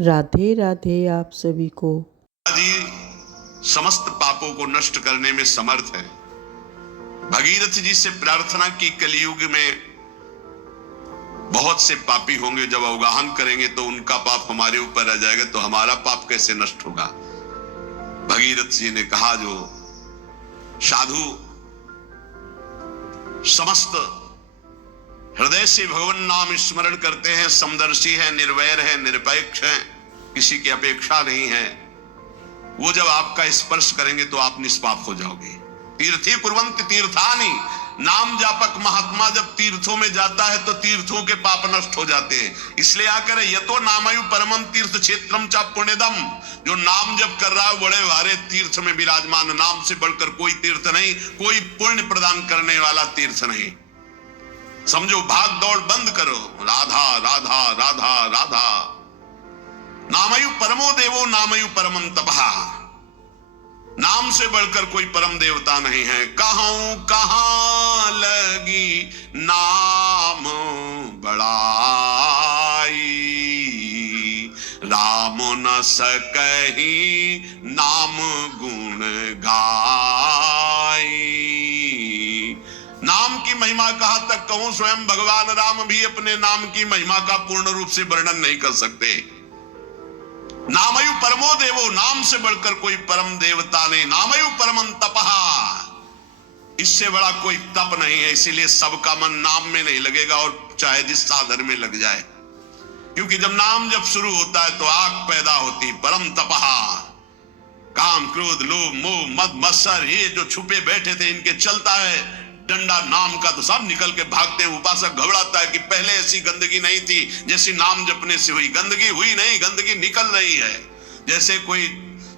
राधे राधे आप सभी को। जी समस्त पापों को नष्ट करने में समर्थ है। भगीरथ जी से प्रार्थना की, कलयुग में बहुत से पापी होंगे, जब अवगाहन करेंगे तो उनका पाप हमारे ऊपर आ जाएगा, तो हमारा पाप कैसे नष्ट होगा। भगीरथ जी ने कहा, जो साधु समस्त हृदय से भगवान नाम स्मरण करते हैं, समदर्शी है, निर्वैर है, निरपेक्ष है, किसी की अपेक्षा नहीं है, वो जब आपका स्पर्श करेंगे तो आप निष्पाप हो जाओगे। तीर्थी कुर्वन्ति तीर्थानि, नाम जापक महात्मा जब तीर्थों में जाता है तो तीर्थों के पाप नष्ट हो जाते हैं। इसलिए आकर यतो नामयु परमम तीर्थ क्षेत्रम च पुण्यदम, जो नाम जब कर रहा है बड़े भारे तीर्थ में विराजमान, नाम से बढ़कर कोई तीर्थ नहीं, कोई पुण्य प्रदान करने वाला तीर्थ नहीं। समझो, भाग दौड़ बंद करो, राधा राधा राधा राधा। नामयु परमो देवो नामयु परमम तपः, नाम से बढ़कर कोई परम देवता नहीं है। कहूं कहां लगी नाम बड़ाई, राम न सकही नाम गुण गाई। नाम की महिमा कहां तक कहूं, स्वयं भगवान राम भी अपने नाम की महिमा का पूर्ण रूप से वर्णन नहीं कर सकते। नामयु परमो देवो, नाम से बढ़कर कोई परम देवता नहीं। नामयु परमं तपः, इससे बड़ा कोई तप नहीं है। इसीलिए सबका मन नाम में नहीं लगेगा, और चाहे जिस साधन में लग जाए, क्योंकि जब नाम जब शुरू होता है तो आग पैदा होती। परम तपः, काम क्रोध लोभ मोह मद मत्सर, ये जो छुपे बैठे थे, इनके चलता है डंडा नाम का तो सब निकल के भागते हैं। उपासक घबराता है कि पहले ऐसी गंदगी नहीं थी जैसी नाम जपने से हुई। गंदगी हुई नहीं, गंदगी निकल रही है। जैसे कोई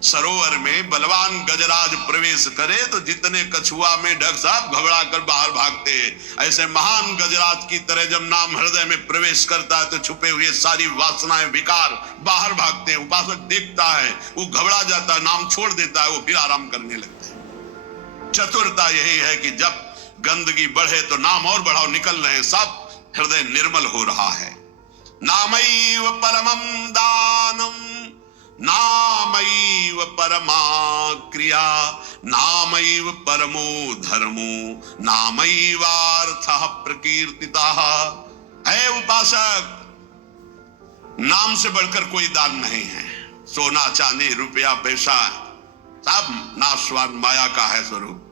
सरोवर में बलवान गजराज प्रवेश करे तो जितने कछुआ में ढक साहब घबरा कर बाहर भागते हैं, ऐसे महान गजराज की तरह जब नाम हृदय में प्रवेश करता है तो छुपे हुए सारी वासनाएं विकार बाहर भागते हैं। उपासक देखता है, वो घबरा जाता है, नाम छोड़ देता है, वो फिर आराम करने लगता है। चतुरता यही है कि जब गंदगी बढ़े तो नाम और बढ़ाओ, निकल रहे, सब हृदय निर्मल हो रहा है। नामैव परमं दानम, नामैव परमा क्रिया, नामैव परमो धर्मो, नामैवार्थः प्रकीर्तितः। है उपासक, नाम से बढ़कर कोई दान नहीं है। सोना चांदी रुपया पैसा सब नाशवान माया का है स्वरूप।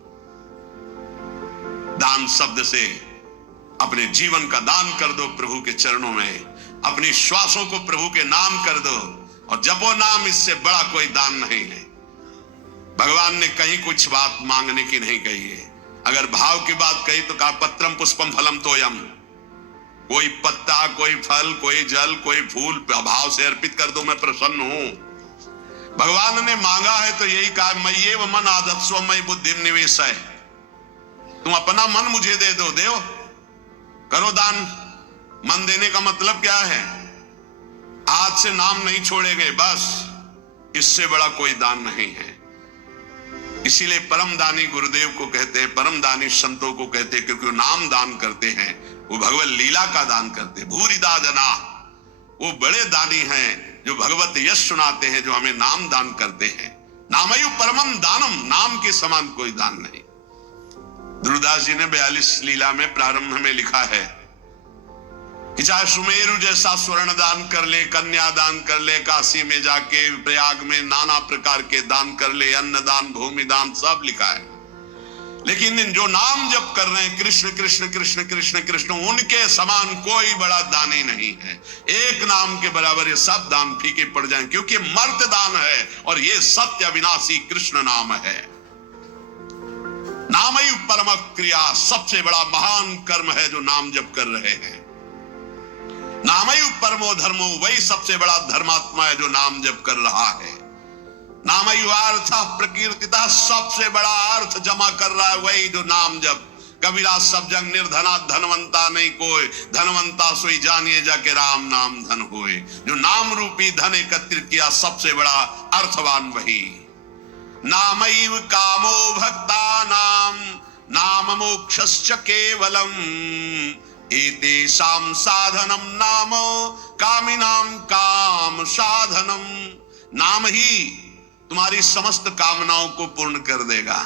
दान शब्द से अपने जीवन का दान कर दो प्रभु के चरणों में, अपनी श्वासों को प्रभु के नाम कर दो, और जपो नाम, इससे बड़ा कोई दान नहीं है। भगवान ने कहीं कुछ बात मांगने की नहीं कही है। अगर भाव की बात कही तो कहा पत्रम पुष्पम फलम तोयम, कोई पत्ता, कोई फल, कोई जल, कोई फूल भाव से अर्पित कर दो, मैं प्रसन्न हूं। भगवान ने मांगा है तो यही कहा, मय्येव मन आदत्स्व मयि बुद्धिम निवेशय, तुम अपना मन मुझे दे दो, देव करो दान। मन देने का मतलब क्या है? आज से नाम नहीं छोड़ेंगे, बस, इससे बड़ा कोई दान नहीं है। इसीलिए परम दानी गुरुदेव को कहते हैं, परम दानी संतों को कहते हैं, क्योंकि वो नाम दान करते हैं, वो भगवत लीला का दान करते हैं। भूरिदा जना, वो बड़े दानी हैं जो भगवत यश सुनाते हैं, जो हमें नाम दान करते हैं। नामयु परमम दानम, नाम के समान कोई दान नहीं। दुर्दास जी ने 42 लीला में प्रारंभ में लिखा है कि चाहे सुमेरु जैसा स्वर्ण दान कर ले, कन्या दान कर ले, काशी में जाके प्रयाग में नाना प्रकार के दान कर ले, अन्न दान, भूमि दान, सब लिखा है। लेकिन जो नाम जप कर रहे हैं, कृष्ण कृष्ण कृष्ण कृष्ण कृष्ण, उनके समान कोई बड़ा दानी नहीं है। एक नाम के बराबर ये सब दान फीके पड़ जाएं, क्योंकि मर्त दान है और ये सत्य अविनाशी कृष्ण नाम है। नामयु परम क्रिया, सबसे बड़ा महान कर्म है जो नाम जप कर रहे हैं। नामयु परमो धर्मो, वही सबसे बड़ा धर्मात्मा है जो नाम जप कर रहा है। नामयु अर्थ प्रकीर्तिता, सबसे बड़ा अर्थ जमा कर रहा है वही जो नाम जप। कबीरा सब जग निर्धना धनवंता नहीं कोई, धनवंता सोई जानिए जाके राम नाम धन होए। जो नाम रूपी धन एकत्रित किया, सबसे बड़ा अर्थवान वही। नामैव कामो भक्तानां नाम मोक्षस्य केवलम, एतेषां साधनम नाम कामिनाम काम साधनम। नाम ही तुम्हारी समस्त कामनाओं को पूर्ण कर देगा।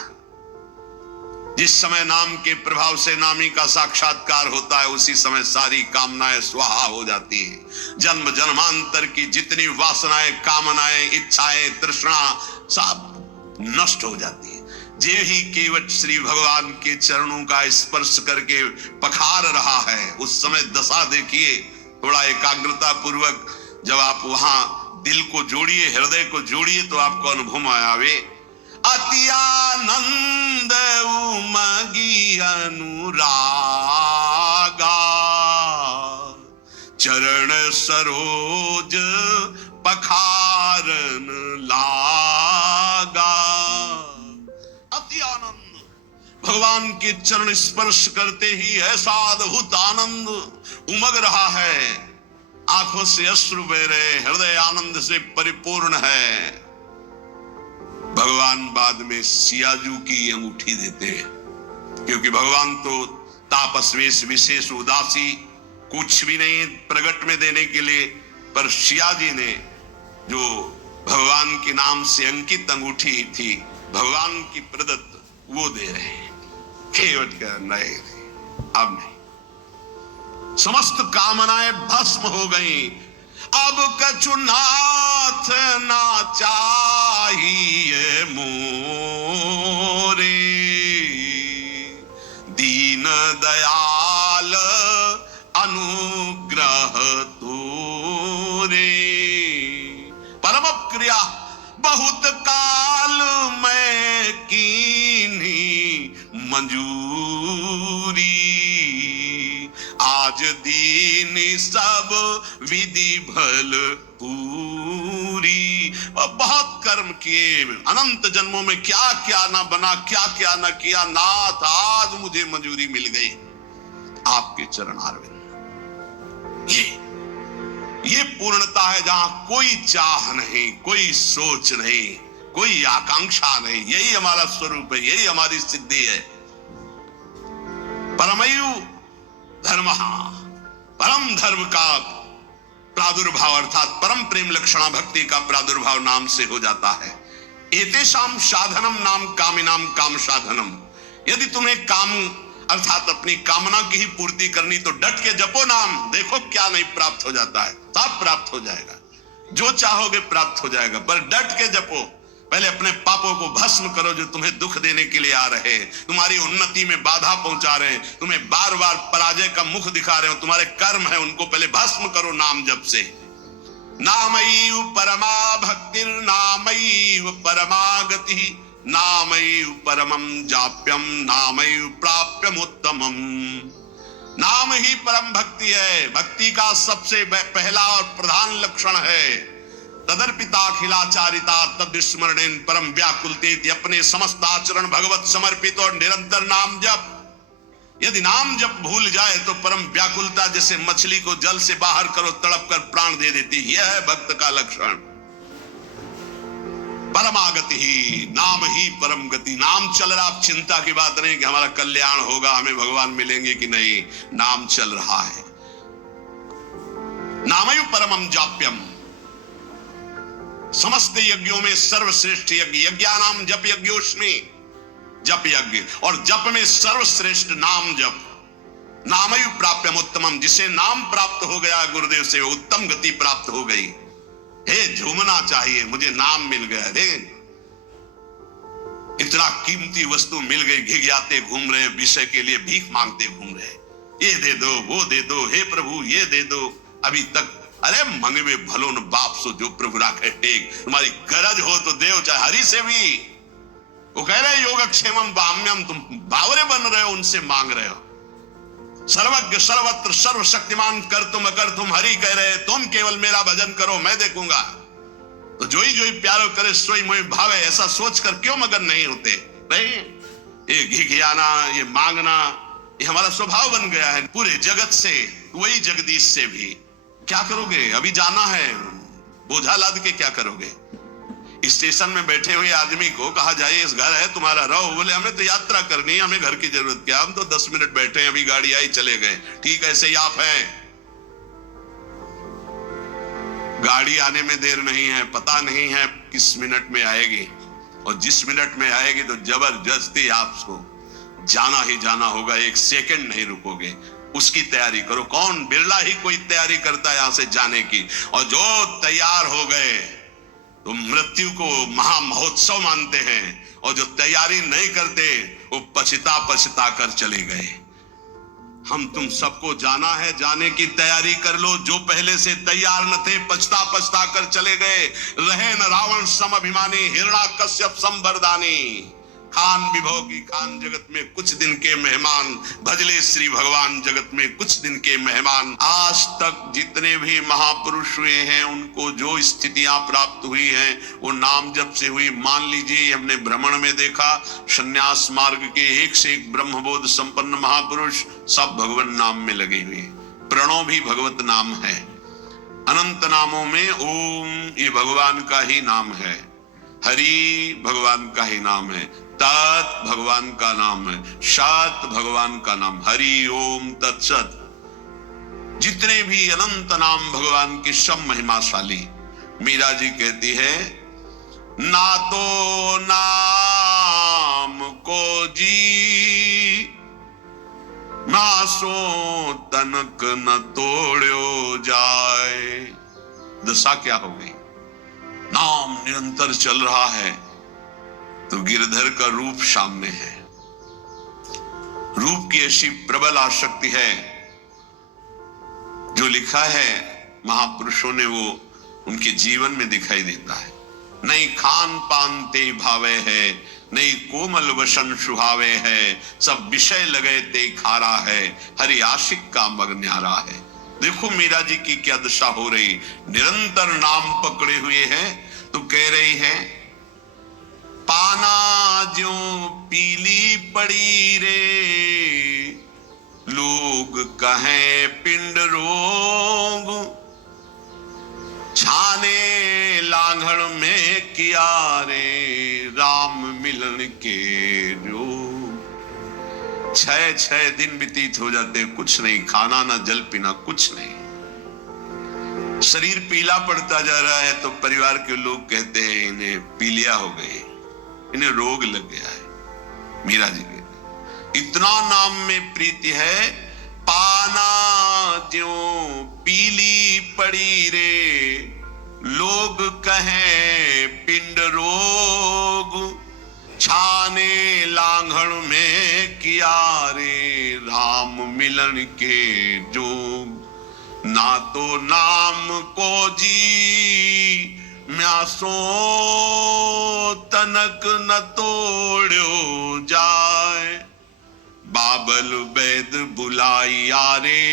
जिस समय नाम के प्रभाव से नामी का साक्षात्कार होता है, उसी समय सारी कामनाएं स्वाहा हो जाती है। जन्म जन्मांतर की जितनी वासनाएं, कामनाएं, इच्छाएं, तृष्णा सब नष्ट हो जाती है। जे ही केवट श्री भगवान के चरणों का स्पर्श करके पखार रहा है, उस समय दशा देखिए। थोड़ा एकाग्रता पूर्वक जब आप वहां दिल को जोड़िए, हृदय को जोड़िए, तो आपको अनुभव में आवे। अति आनंद उमगी अनुरागा, चरण सरोज पखारन लागा। अति आनंद, भगवान के चरण स्पर्श करते ही ऐसा अद्भुत आनंद उमग रहा है, आंखों से अश्रु बह रहे, हृदय आनंद से परिपूर्ण है। भगवान बाद में सियाजू की अंगूठी देते हैं, क्योंकि भगवान तो तापस्वेश विशेष उदासी, कुछ भी नहीं प्रगट में देने के लिए, पर सियाजी ने जो भगवान के नाम से अंकित अंगूठी थी, भगवान की प्रदत्त, वो दे रहे हैं। केवट का नहीं, अब नहीं। समस्त कामनाएं भस्म हो गई। अब कछु नाथ ना चाहिए मोरे, दीन दयाल अनुग्रह तोरे। परम क्रिया बहुत काल में कीन्ही मंजूरी, आज दीन सब विधि भल पूरी। बहुत कर्म किए, अनंत जन्मों में क्या क्या ना बना, क्या क्या ना किया, नाथ आज मुझे मंजूरी मिल गई आपके चरण अरविंद। ये पूर्णता है जहां कोई चाह नहीं, कोई सोच नहीं, कोई आकांक्षा नहीं। यही हमारा स्वरूप है, यही हमारी सिद्धि है। परमयु धर्म, परम धर्म का प्रादुर्भाव अर्थात परम प्रेम लक्षणा भक्ति का प्रादुर्भाव नाम से हो जाता है। एतेषाम साधनम नाम कामिनाम काम साधनम। यदि तुम्हें काम अर्थात अपनी कामना की ही पूर्ति करनी, तो डट के जपो नाम, देखो क्या नहीं प्राप्त हो जाता है। सब प्राप्त हो जाएगा, जो चाहोगे प्राप्त हो जाएगा, पर डट के जपो। पहले अपने पापों को भस्म करो जो तुम्हें दुख देने के लिए आ रहे, तुम्हारी उन्नति में बाधा पहुंचा रहे, तुम्हें बार बार पराजय का मुख दिखा रहे हो, तुम्हारे कर्म है, उनको पहले भस्म करो नाम जप से। नामैव परमा भक्तिर् नामैव परमागति, नामैव परमं जाप्यम नामैव प्राप्यम उत्तमम। नाम ही परम भक्ति है, भक्ति का सबसे पहला और प्रधान लक्षण है। तदर्पिता अखिलाचारिता तद्स्मरणेन परम व्याकुलते। अपने समस्त आचरण भगवत समर्पित और निरंतर नाम जप। यदि नाम जप भूल जाए तो परम व्याकुलता, जैसे मछली को जल से बाहर करो तड़प कर प्राण दे देती, यह है भक्त का लक्षण। परमागति ही, नाम ही परम गति। नाम चल रहा, आप चिंता की बात नहीं कि हमारा कल्याण होगा, हमें भगवान मिलेंगे कि नहीं, नाम चल रहा है। नामयु परमम जाप्यम, समस्त यज्ञों में सर्वश्रेष्ठ यज्ञ, यज्ञानाम जप यज्ञोस्मि, जप यज्ञ, और जप में सर्वश्रेष्ठ नाम जप। नामयु प्राप्यम उत्तमम, जिसे नाम प्राप्त हो गया गुरुदेव से, उत्तम गति प्राप्त हो गई। हे झूमना चाहिए, मुझे नाम मिल गया, देख इतना कीमती वस्तु मिल गई, घिघियाते घूम रहे, विषय के लिए भीख मांगते घूम रहे, ये दे दो, वो दे दो, हे प्रभु ये दे दो। अभी तक अरे मंगवे भलो न बाप सो जो प्रभु राखे टेक। तुम्हारी गरज हो तो देव, चाहे हरि से भी। वो कह रहे योगक्षेमम बाम्यम, तुम बावरे बन रहे हो, उनसे मांग रहे हो। सर्वज्ञ सर्वत्र सर्वशक्तिमान कर तुम अगर तुम हरि कह रहे, तुम केवल मेरा भजन करो, मैं देखूंगा। तो जो ही प्यारो करे सोई मोहि भावे, ऐसा सोचकर क्यों मगन नहीं होते? नहीं, ये घिघियाना, ये मांगना, ये हमारा स्वभाव बन गया है। पूरे जगत से, वही जगदीश से भी। क्या करोगे? अभी जाना है, बोझा लाद के क्या करोगे? स्टेशन में बैठे हुए आदमी को कहा जाए इस घर है तुम्हारा, रहो। बोले हमें तो यात्रा करनी है, हमें घर की जरूरत क्या, हम तो 10 मिनट बैठे हैं, अभी गाड़ी आई चले गए। ठीक ऐसे ही आप हैं, गाड़ी आने में देर नहीं है, पता नहीं है किस मिनट में आएगी, और जिस मिनट में आएगी तो जबरदस्ती आपको जाना ही जाना होगा, एक सेकंड नहीं रुकोगे, उसकी तैयारी करो। कौन, बिरला ही कोई तैयारी करता है यहां से जाने की, और जो तैयार हो गए तो मृत्यु को महा महोत्सव मानते हैं, और जो तैयारी नहीं करते वो पछता पछता कर चले गए। हम तुम सबको जाना है, जाने की तैयारी कर लो। जो पहले से तैयार न थे पछता पछता कर चले गए। रहे न रावण सम अभिमानी, हिरण्याकश्यप सम वरदानी। खान विभव की खान जगत में कुछ दिन के मेहमान, भजले श्री भगवान जगत में कुछ दिन के मेहमान। आज तक जितने भी महापुरुष हुए हैं उनको जो स्थितियां प्राप्त हुई हैं वो नाम जप से हुई। मान लीजिए हमने भ्रमण में देखा, संन्यास मार्ग के एक से एक ब्रह्मबोध संपन्न महापुरुष सब भगवान नाम में लगे हुए। प्रणव भी भगवत नाम है। अनंत नामों में ओम ये भगवान का ही नाम है, हरि भगवान का ही नाम है, तत् भगवान का नाम है, सत भगवान का नाम, हरि ओम तत्सत। जितने भी अनंत नाम भगवान के सब महिमाशाली। मीरा जी कहती है, ना तो नाम को जी, ना सो तनक न तोड़ो जाए। दशा क्या हो गई? नाम निरंतर चल रहा है तो गिरधर का रूप सामने है। रूप की ऐसी प्रबल आसक्ति है, जो लिखा है महापुरुषों ने वो उनके जीवन में दिखाई देता है। नहीं खान पान ते भावे है, नहीं कोमल वसन सुहावे है, सब विषय लगे ते खारा है, हरि आशिक का मग न्यारा है। देखो मीरा जी की क्या दशा हो रही, निरंतर नाम पकड़े हुए हैं। तो कह रही है, पाना ज्यों पीली पड़ी रे, लोग कहें पिंड रोग, छाने लांघड़ में किया रे, राम मिलन के रोग। 6 दिन व्यतीत हो जाते, कुछ नहीं, खाना ना जल पीना, कुछ नहीं। शरीर पीला पड़ता जा रहा है तो परिवार के लोग कहते हैं इन्हें पीलिया हो गई, इन्हें रोग लग गया है। मीरा जी कहते इतना नाम में प्रीति है। पाना ज्यों पीली पड़ी रे, लोग कहें पिंड रोग, छाने लांघड़ में किया रे, राम मिलन के जोग। ना तो नाम को जी, म्यासो तनक न तोड़ो जाए, बाबल वैद बुलाइया रे,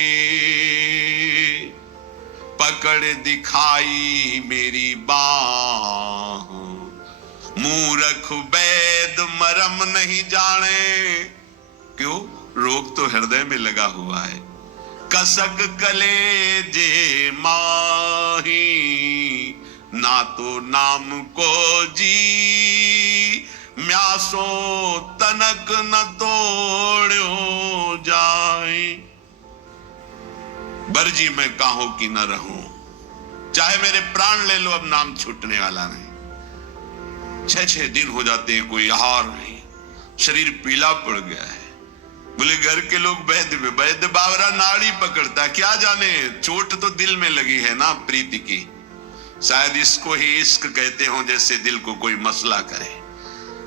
पकड़ दिखाई मेरी बाह, मूर्ख वैद मरम नहीं जाने। क्यों? रोग तो हृदय में लगा हुआ है। कसक कलेजे माही, ना तो नाम को जी, म्यासो तनक न तोड़ो जाए। बरजी मैं काहो की न रहूं, चाहे मेरे प्राण ले लो, अब नाम छूटने वाला नहीं। 6 दिन हो जाते, कोई आहार नहीं, शरीर पीला पड़ गया है। बोले घर के लोग वैद्य बावरा नाड़ी पकड़ता, क्या जाने चोट तो दिल में लगी है ना प्रीति की। शायद इसको ही इश्क कहते हो, जैसे दिल को कोई मसला करे।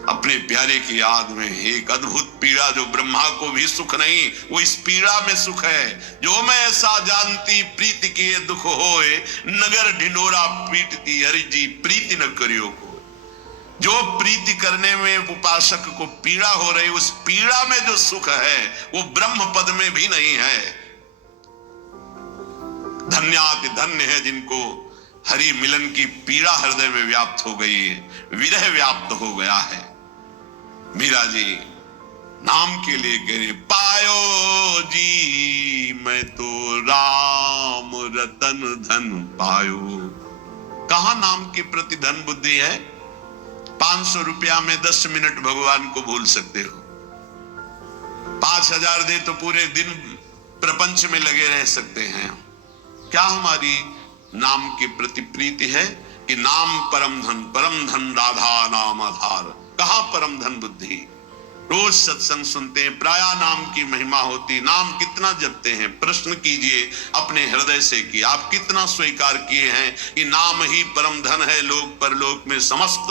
अपने प्यारे की याद में एक अद्भुत पीड़ा, जो ब्रह्मा को भी सुख नहीं, वो इस पीड़ा में सुख है। जो मैं ऐसा जानती प्रीति के दुख होए, नगर ढिंडोरा पीटती, हरि जी प्रीति न करियो को। जो प्रीति करने में उपासक को पीड़ा हो रही, उस पीड़ा में जो सुख है वो ब्रह्म पद में भी नहीं है। धन्याति धन्य है जिनको हरि मिलन की पीड़ा हृदय में व्याप्त हो गई है, विरह व्याप्त हो गया है। मीरा जी नाम के लिए कह रहे, पायो जी मैं तो राम रतन धन पायो। कहां नाम के प्रति धन बुद्धि है? 500 रुपया में 10 मिनट भगवान को भूल सकते हो। 5000 दे तो पूरे दिन प्रपंच में लगे रह सकते हैं। क्या हमारी नाम के प्रति प्रीति है कि नाम परम धन राधा नाम आधार। कहां परम धन बुद्धि। रोज सत्संग सुनते हैं, प्राय नाम की महिमा होती, नाम कितना जपते हैं। प्रश्न कीजिए अपने हृदय से कि आप कितना स्वीकार किए हैं कि नाम ही परम धन है, लोक परलोक में समस्त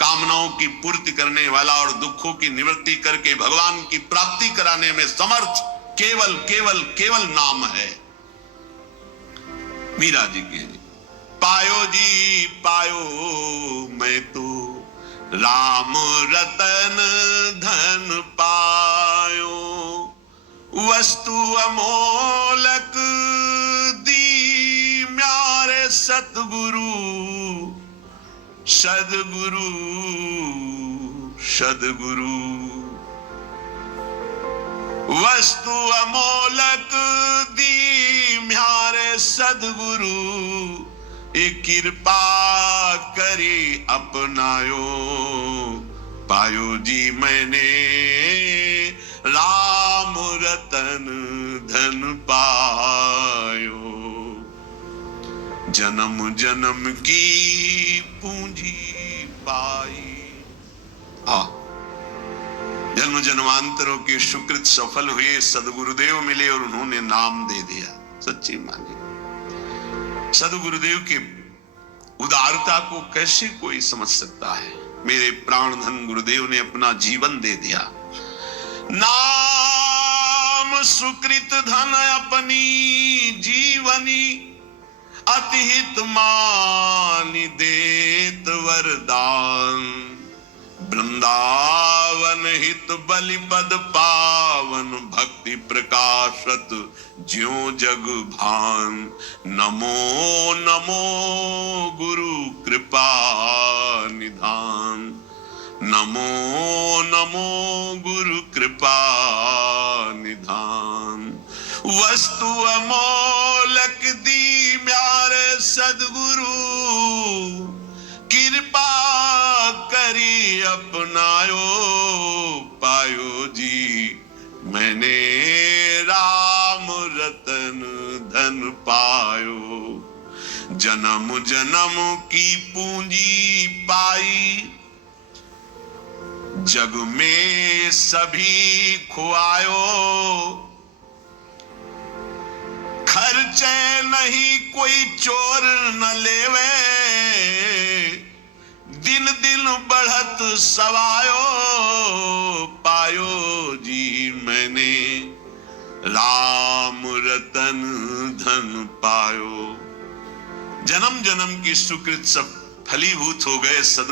कामनाओं की पूर्ति करने वाला और दुखों की निवृत्ति करके भगवान की प्राप्ति कराने में समर्थ केवल केवल केवल नाम है। मीरा जी के पायो जी पायो मैं तो राम रतन धन पायो, वस्तु अमोलक दी म्यारे सतगुरु सदगुरु सदगुरु। वस्तु अमोलक दी म्यारे सदगुरु, एक कृपा करी अपनायो। पायो जी मैंने राम रतन धन पायो, जन्म जन्म की पूंजी पाई। जन्म जन्मांतरों के सुकृत सफल हुए, सदगुरुदेव मिले और उन्होंने नाम दे दिया। सच्ची मानी सदगुरुदेव के उदारता को कैसे कोई समझ सकता है। मेरे प्राण धन गुरुदेव ने अपना जीवन दे दिया। नाम सुकृत धन अपनी जीवनी, अतिहित मानि देत वरदान। वृंदावन हित बलिपद पावन, भक्ति प्रकाशत ज्यों जग भान। नमो नमो गुरु कृपा निधान, नमो नमो गुरु कृपा निधान। वस्तु अमोलक दी म्यारे सदगुरु, कृपा करी अपनायो। पायो जी मैंने राम रतन धन पायो, जन्म जन्म की पूंजी पाई। जग में सभी खुआयो, खर्चे नहीं कोई चोर न लेवे। दिन दिन बढ़त सवायो, पायो जी मैंने राम रतन धन पायो। जन्म जन्म की सुकृत सब फलीभूत हो गए। सद